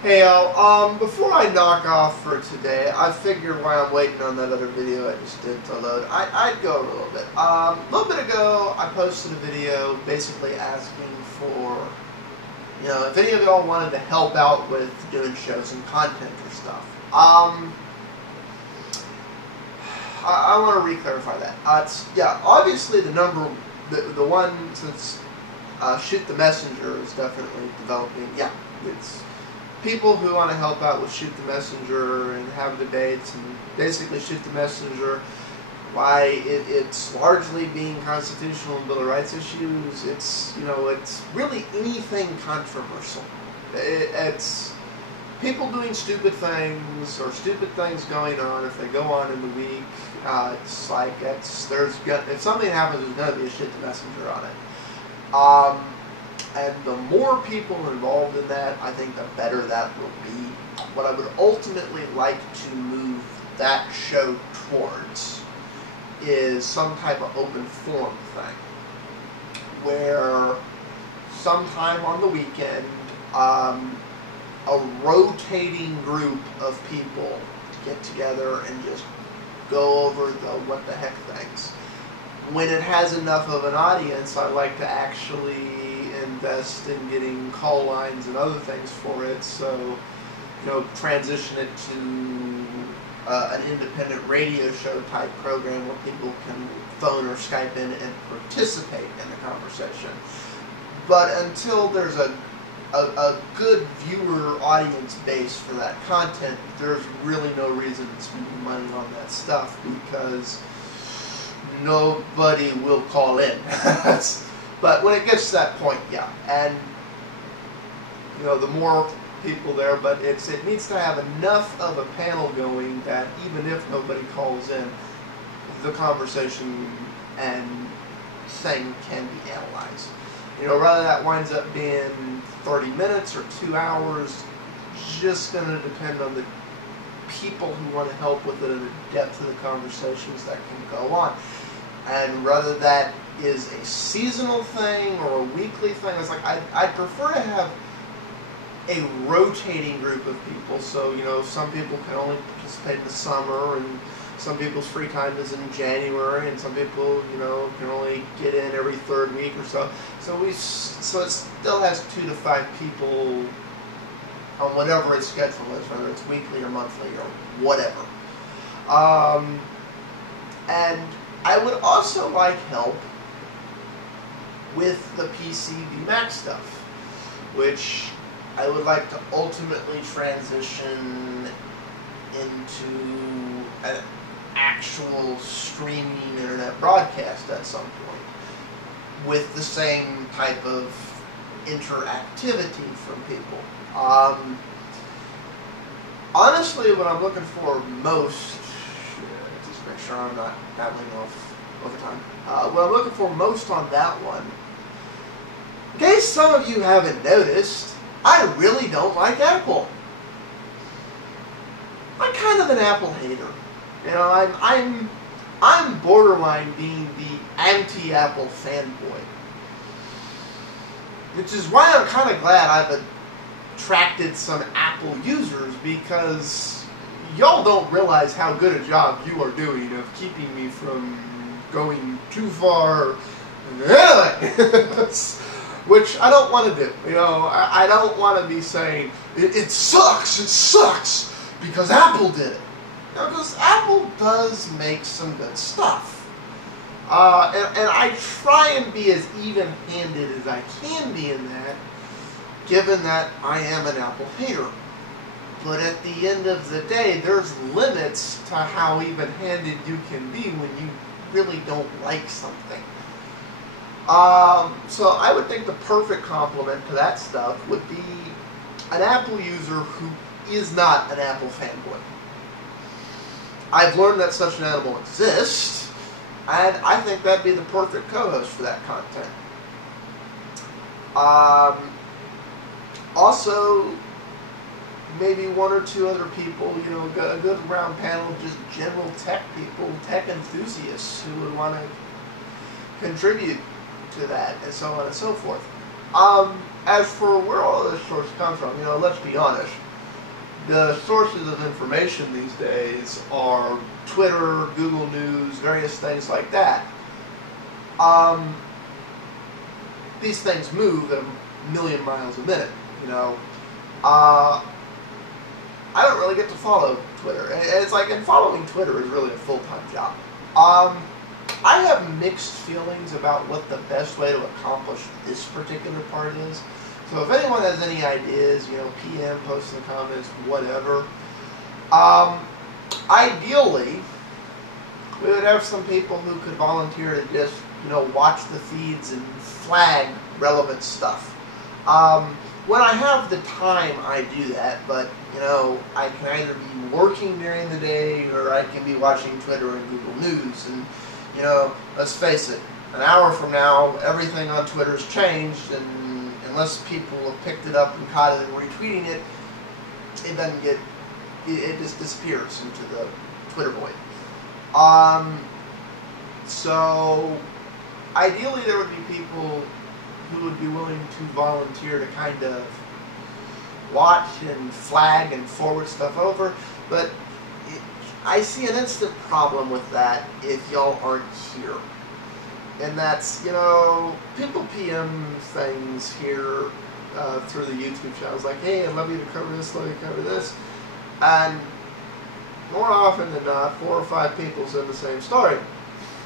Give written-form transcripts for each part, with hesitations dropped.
Hey y'all, before I knock off for today, I figured while I'm waiting on that other video I just did to load, I'd go a little bit. A little bit ago, I posted a video basically asking for, if any of y'all wanted to help out with doing shows and content or stuff. I want to re-clarify that. Obviously the one, since Shoot The Mesanger is definitely developing, it's people who want to help out with Shoot The Mesanger and have debates and basically Shoot The Messenger, why it's largely being constitutional and Bill of Rights issues. It's really anything controversial. It's people doing stupid things or stupid things going on. If they go on in the week, it's like if something happens, there's going to be a Shoot The Messenger on it. And the more people involved in that, I think the better that will be. What I would ultimately like to move that show towards is some type of open forum thing, where sometime on the weekend, a rotating group of people get together and just go over the what the heck things. When it has enough of an audience, I like to actually invest in getting call lines and other things for it, so transition it to an independent radio show type program where people can phone or Skype in and participate in the conversation. But until there's a good viewer audience base for that content, there's really no reason to spend money on that stuff, because nobody will call in. But when it gets to that point, and the more people there, but it needs to have enough of a panel going that even if nobody calls in, the conversation and thing can be analyzed. Whether that winds up being 30 minutes or 2 hours, just going to depend on the people who want to help with it and the depth of the conversations that can go on. And whether that is a seasonal thing or a weekly thing, it's like I'd prefer to have a rotating group of people. So some people can only participate in the summer, and some people's free time is in January, and some people can only get in every third week or so. So it still has 2 to 5 people on whatever its schedule is, whether it's weekly or monthly or whatever. And I would also like help with the PC VMAX stuff, which I would like to ultimately transition into an actual streaming internet broadcast at some point, with the same type of interactivity from people. Honestly, what I'm looking for most, just make sure I'm not babbling off over time. What I'm looking for most on that one, in case some of you haven't noticed, I really don't like Apple. I'm kind of an Apple hater. I'm borderline being the anti-Apple fanboy, which is why I'm kind of glad I've attracted some Apple users, because y'all don't realize how good a job you are doing of keeping me from going too far, which I don't want to do. I don't want to be saying it sucks because Apple did it. Because Apple does make some good stuff, and I try and be as even-handed as I can be in that, given that I am an Apple hater. But at the end of the day, there's limits to how even-handed you can be when you really don't like something. So I would think the perfect complement to that stuff would be an Apple user who is not an Apple fanboy. I've learned that such an animal exists, and I think that'd be the perfect co-host for that content. Also, maybe 1 or 2 other people, a good round panel of just general tech people, tech enthusiasts who would want to contribute to that, and so on and so forth. As for where all this source comes from, let's be honest, the sources of information these days are Twitter, Google News, various things like that. These things move at a million miles a minute, you know. I don't really get to follow Twitter. It's like, and following Twitter is really a full-time job. I have mixed feelings about what the best way to accomplish this particular part is. So if anyone has any ideas, you know, PM, post in the comments, whatever. Ideally, we would have some people who could volunteer to just, you know, watch the feeds and flag relevant stuff. When I have the time, I do that, but, you know, I can either be working during the day or I can be watching Twitter and Google News. And, you know, let's face it, an hour from now, everything on Twitter's changed, and unless people have picked it up and caught it and retweeting it, it doesn't get, it just disappears into the Twitter void. So, ideally there would be people who would be willing to volunteer to kind of watch and flag and forward stuff over, but I see an instant problem with that if y'all aren't here. And that's, you know, people PM things here through the YouTube channels like, hey, I'd love you to cover this, love you to cover this. And more often than not, 4 or 5 people send the same story.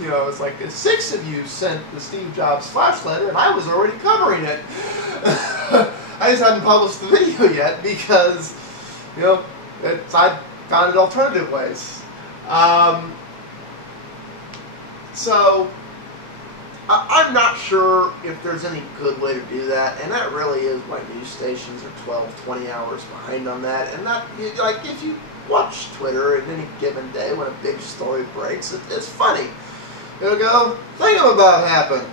You know, it's like 6 of you sent the Steve Jobs flash letter, and I was already covering it. I just hadn't published the video yet because, you know, I found it alternative ways. So, I'm not sure if there's any good way to do that, and that really is why news stations are 12, 20 hours behind on that. And that, like, if you watch Twitter at any given day when a big story breaks, it's funny. It'll go, thingamabob happened.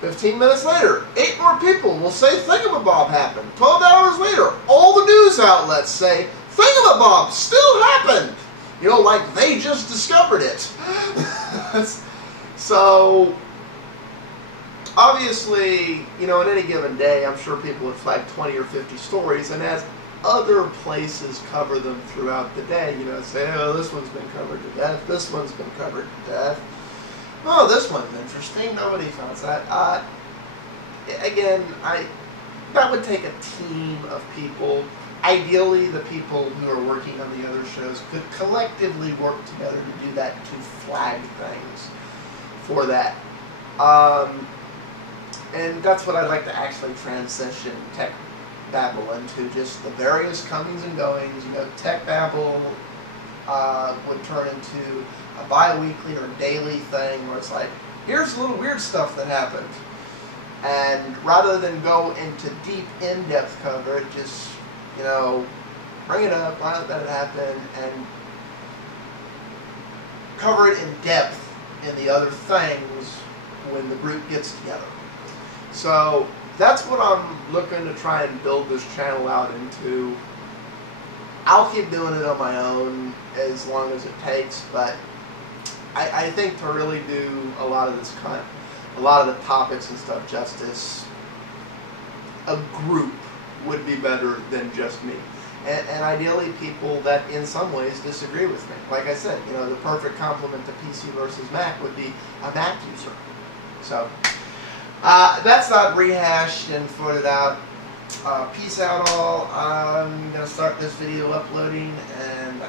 15 minutes later, 8 more people will say thingamabob happened. 12 hours later, all the news outlets say thingamabob still happened. You know, like they just discovered it. So, obviously, you know, in any given day, I'm sure people would flag 20 or 50 stories, and as other places cover them throughout the day, you know, say, oh, this one's been covered to death, this one's been covered to death. Oh, this one's interesting. Nobody finds that. Again, that would take a team of people. Ideally, the people who are working on the other shows could collectively work together to do that, to flag things for that. And that's what I'd like to actually transition Tech Babble into, just the various comings and goings. You know, Tech Babble would turn into a bi-weekly or daily thing where it's like, here's a little weird stuff that happened. And rather than go into deep, in-depth coverage, just, you know, bring it up, why did that happen, and cover it in depth in the other things when the group gets together. So that's what I'm looking to try and build this channel out into. I'll keep doing it on my own as long as it takes, but I think to really do a lot of this a lot of the topics and stuff justice, a group would be better than just me. And ideally people that in some ways disagree with me. Like I said, you know, the perfect complement to PC versus Mac would be a Mac user. So, that's not rehashed and sorted out. Peace out all. I'm going to start this video uploading, and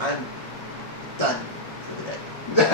I'm done for the day.